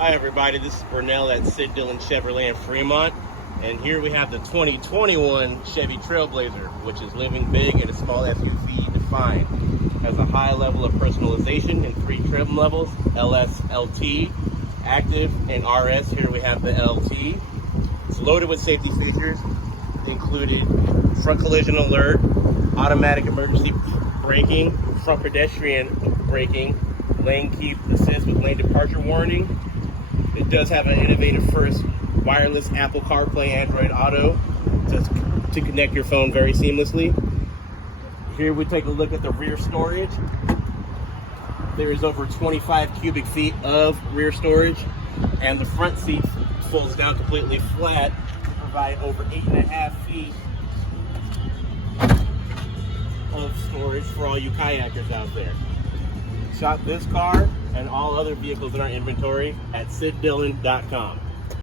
Hi everybody, this is Bernell at Sid Dillon Chevrolet in Fremont, and here we have the 2021 Chevy Trailblazer, which is living big and a small SUV defined. Has a high level of personalization in 3 trim levels, LS, LT, Active, and RS. Here we have the LT. It's loaded with safety features, including front collision alert, automatic emergency braking, front pedestrian braking, lane keep assist with lane departure warning. It does have an innovative first wireless Apple CarPlay Android Auto to connect your phone very seamlessly. Here we take a look at the rear storage. There is over 25 cubic feet of rear storage, and the front seat folds down completely flat to provide over 8.5 feet of storage for all you kayakers out there. Shop this car and all other vehicles in our inventory at siddillon.com.